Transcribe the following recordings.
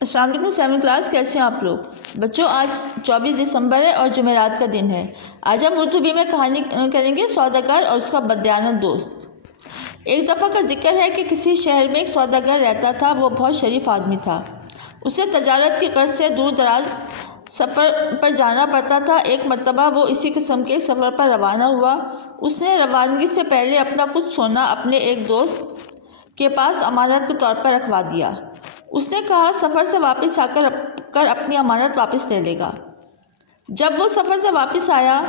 السلام علیکم 7 کلاس، کیسے ہیں آپ لوگ بچوں؟ آج 24 دسمبر ہے اور جمعرات کا دن ہے۔ آج ہم اردو میں کہانی کریں گے سوداگر اور اس کا بددیانت دوست۔ ایک دفعہ کا ذکر ہے کہ کسی شہر میں ایک سوداگر رہتا تھا۔ وہ بہت شریف آدمی تھا۔ اسے تجارت کی غرض سے دور دراز سفر پر جانا پڑتا تھا۔ ایک مرتبہ وہ اسی قسم کے سفر پر روانہ ہوا۔ اس نے روانگی سے پہلے اپنا کچھ سونا اپنے ایک دوست کے پاس امانت کے طور پر رکھوا دیا۔ اس نے کہا سفر سے واپس آ کر اپنی امانت واپس لے لے گا۔ جب وہ سفر سے واپس آیا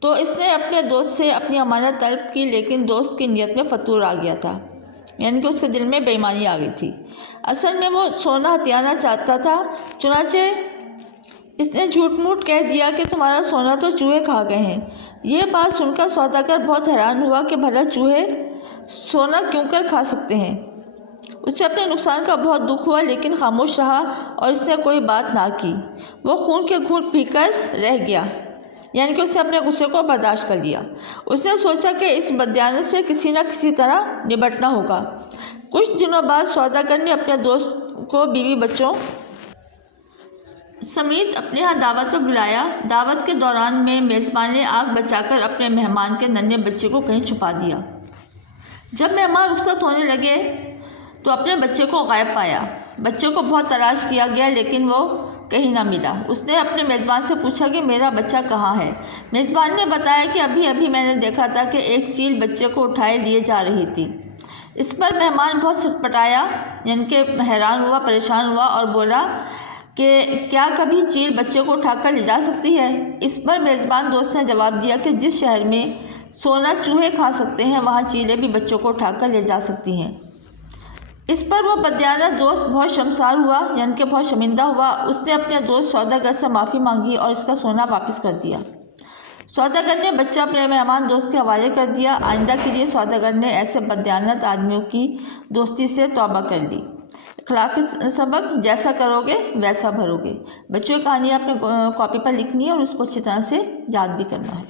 تو اس نے اپنے دوست سے اپنی امانت طلب کی، لیکن دوست کی نیت میں فتور آ گیا تھا، یعنی کہ اس کے دل میں بے ایمانی آ گئی تھی۔ اصل میں وہ سونا ہتھیانا چاہتا تھا۔ چنانچہ اس نے جھوٹ موٹ کہہ دیا کہ تمہارا سونا تو چوہے کھا گئے ہیں۔ یہ بات سن کر سوداگر بہت حیران ہوا کہ بھلا چوہے سونا کیوں کر کھا سکتے ہیں۔ اسے اپنے نقصان کا بہت دکھ ہوا، لیکن خاموش رہا اور اس نے کوئی بات نہ کی۔ وہ خون کے گھونٹ پی کر رہ گیا، یعنی کہ اس نے اپنے غصے کو برداشت کر لیا۔ اس نے سوچا کہ اس بددیانت سے کسی نہ کسی طرح نمٹنا ہوگا۔ کچھ دنوں بعد سوداگر نے اپنے دوست کو بیوی بچوں سمیت اپنے ہاں دعوت پر بلایا۔ دعوت کے دوران میں میزبان نے آگ بچا کر اپنے مہمان کے ننھے بچے کو کہیں چھپا دیا۔ جب مہمان رخصت ہونے لگے تو اپنے بچے کو غائب پایا۔ بچے کو بہت تلاش کیا گیا، لیکن وہ کہیں نہ ملا۔ اس نے اپنے میزبان سے پوچھا کہ میرا بچہ کہاں ہے؟ میزبان نے بتایا کہ ابھی میں نے دیکھا تھا کہ ایک چیل بچے کو اٹھائے لیے جا رہی تھی۔ اس پر مہمان بہت سٹپٹایا، یعنی کہ حیران ہوا، پریشان ہوا اور بولا کہ کیا کبھی چیل بچے کو اٹھا کر لے جا سکتی ہے؟ اس پر میزبان دوست نے جواب دیا کہ جس شہر میں سونا چوہے کھا سکتے ہیں، وہاں چیلیں بھی بچوں کو اٹھا کر لے جا سکتی ہیں۔ اس پر وہ بددیانت دوست بہت شرمسار ہوا، یعنی کہ بہت شرمندہ ہوا۔ اس نے اپنے دوست سوداگر سے معافی مانگی اور اس کا سونا واپس کر دیا۔ سوداگر نے بچہ اپنے مہمان دوست کے حوالے کر دیا۔ آئندہ کے لیے سوداگر نے ایسے بددیانت آدمیوں کی دوستی سے توبہ کر لی۔ اخلاقی سبق: جیسا کرو گے ویسا بھرو گے۔ بچوں کی کہانی اپنے کاپی پر لکھنی ہے اور اس کو اچھی طرح سے یاد بھی کرنا ہے۔